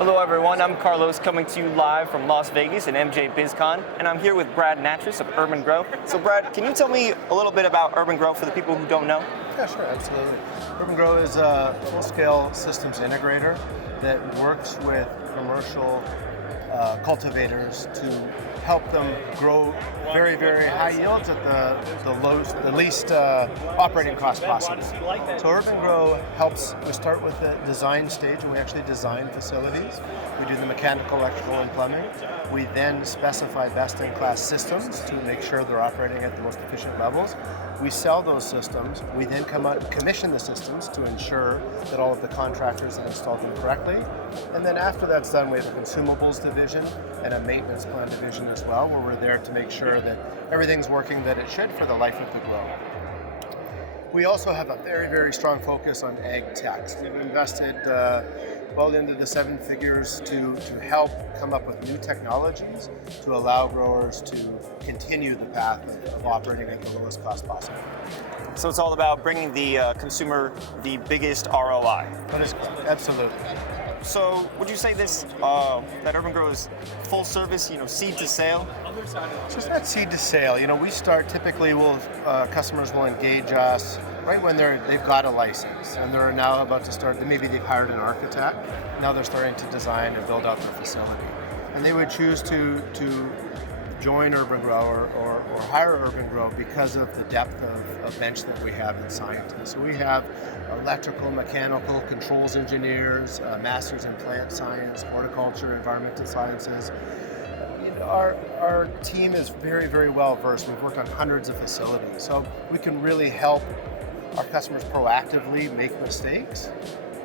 Hello everyone, I'm Carlos coming to you live from Las Vegas at MJ BizCon, and I'm here with Brad Nattrass of urban-gro. So Brad, can you tell me a little bit about urban-gro for the people who don't know? Yeah, sure, absolutely. urban-gro is a full-scale systems integrator that works with commercial cultivators to help them grow very, very high yields at the least operating cost possible. So urban-gro helps. We start with the design stage, and we actually design facilities. We do the mechanical, electrical, and plumbing. We then specify best-in-class systems to make sure they're operating at the most efficient levels. We sell those systems. We then come out and commission the systems to ensure that all of the contractors have installed them correctly. And then after that's done, we have a consumables division and a maintenance plan division as well, where we're there to make sure that everything's working that it should for the life of the grow. We also have a very, very strong focus on ag techs. We've invested well into the 7 figures to help come up with new technologies to allow growers to continue the path of operating at the lowest cost possible. So it's all about bringing the consumer the biggest ROI. That is correct, absolutely. So would you say this, that urban-gro is full service, seed to sale? So it's not seed to sale. We start typically, customers will engage us right when they've got a license and they're now about to start. Maybe they've hired an architect. Now they're starting to design and build out their facility, and they would choose to join urban-gro or hire urban-gro because of the depth of bench that we have in scientists. So we have electrical, mechanical, controls engineers, masters in plant science, horticulture, environmental sciences. Our team is very, very well versed. We've worked on hundreds of facilities, so we can really help our customers proactively make mistakes.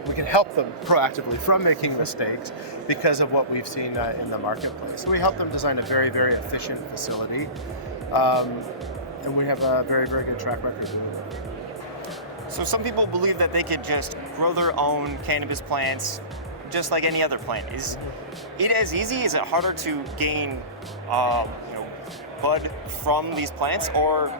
We can help them proactively from making mistakes because of what we've seen in the marketplace. So we help them design a very, very efficient facility, and we have a very, very good track record doing that. So some people believe that they could just grow their own cannabis plants just like any other plant. Is it as easy? Is it harder to gain bud from these plants, or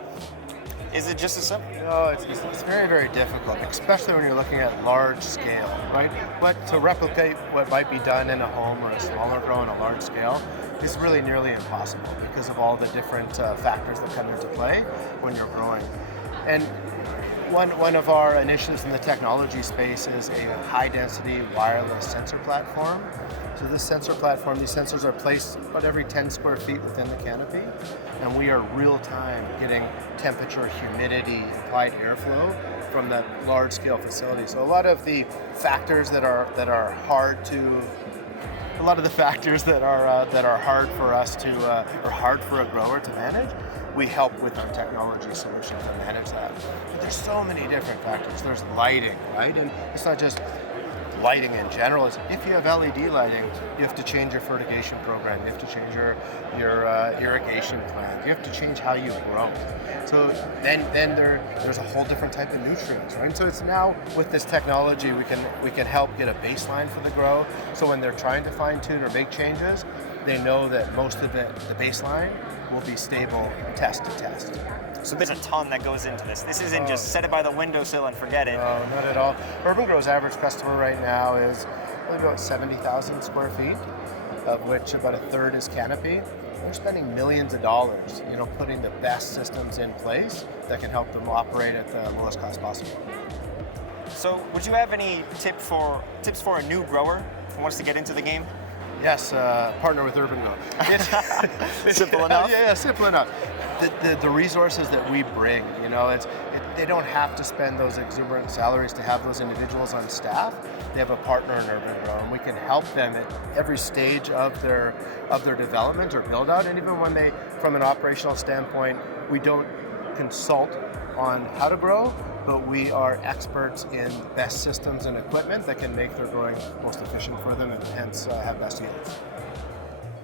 is it just as simple? No, it's very, very difficult, especially when you're looking at large scale, right? But to replicate what might be done in a home or a smaller grow on a large scale is really nearly impossible because of all the different factors that come into play when you're growing. And one of our initiatives in the technology space is a high-density wireless sensor platform. So this sensor platform, these sensors are placed about every 10 square feet within the canopy, and we are real-time getting temperature, humidity, applied airflow from that large-scale facility. So a lot of the factors that are hard to hard for us to, or hard for a grower to manage, we help with our technology solution to manage that. But there's so many different factors. There's lighting, right? And it's not just lighting in general. It's if you have LED lighting, you have to change your fertigation program. You have to change your irrigation plan. You have to change how you grow. So then there's a whole different type of nutrients, right? So it's now with this technology we can help get a baseline for the grow. So when they're trying to fine tune or make changes, they know that most of the baseline will be stable test to test. So there's a ton that goes into this. This isn't just set it by the windowsill and forget it. No, not at all. urban-gro's average customer right now is about 70,000 square feet, of which about a third is canopy. They're spending millions of dollars, putting the best systems in place that can help them operate at the lowest cost possible. So would you have any tips for a new grower who wants to get into the game? Yes, partner with urban-gro. Simple enough? Yeah, simple enough. The resources that we bring, they don't have to spend those exuberant salaries to have those individuals on staff. They have a partner in urban-gro, and we can help them at every stage of their development or build out. And even when from an operational standpoint, we don't consult on how to grow, but we are experts in best systems and equipment that can make their growing most efficient for them and hence have best yields.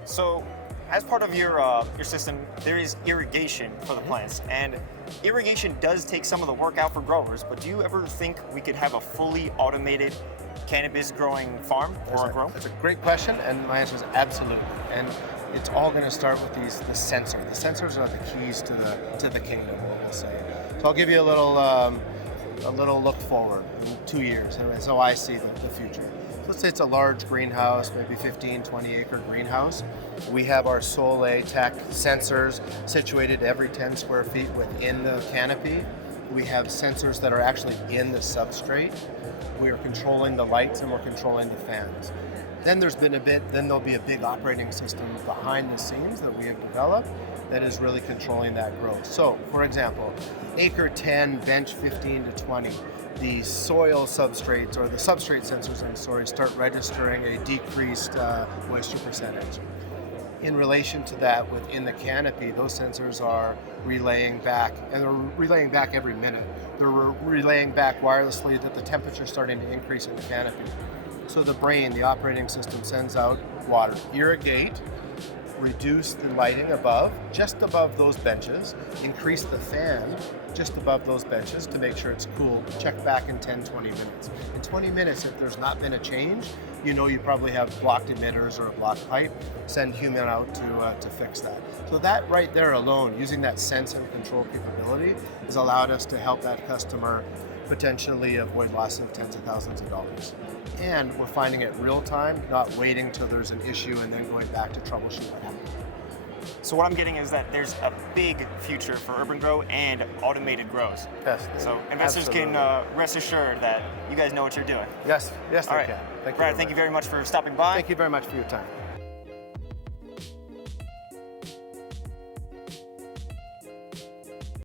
So, as part of your system, there is irrigation for the plants, and irrigation does take some of the work out for growers, but do you ever think we could have a fully automated cannabis growing farm or a grow? That's a great question, and my answer is absolutely. And it's all going to start with the sensor. The sensors are the keys to the kingdom, we'll say. So I'll give you a little look forward in 2 years, and so I see the future. So let's say it's a large greenhouse, maybe 15, 20 acre greenhouse. We have our Soleil Tech sensors situated every 10 square feet within the canopy. We have sensors that are actually in the substrate. We are controlling the lights and we're controlling the fans. Then there'll be a big operating system behind the scenes that we have developed that is really controlling that growth. So, for example, acre 10, bench 15 to 20, the soil substrates, or the substrate sensors, start registering a decreased moisture percentage. In relation to that, within the canopy, those sensors are relaying back, and they're relaying back every minute. They're relaying back wirelessly that the temperature is starting to increase in the canopy. So the brain, the operating system, sends out water, irrigate, reduce the lighting above, just above those benches, increase the fan just above those benches to make sure it's cool, check back in 10, 20 minutes. In 20 minutes, if there's not been a change, you know you probably have blocked emitters or a blocked pipe, send human out to fix that. So that right there alone, using that sense and control capability, has allowed us to help that customer potentially avoid loss of tens of thousands of dollars. And we're finding it real time, not waiting till there's an issue and then going back to troubleshoot what happened. So what I'm getting is that there's a big future for urban-gro and automated grows. Yes. So investors absolutely. can rest assured that you guys know what you're doing. Yes, All they right. can. Thank you. Brad, thank you very much for stopping by. Thank you very much for your time.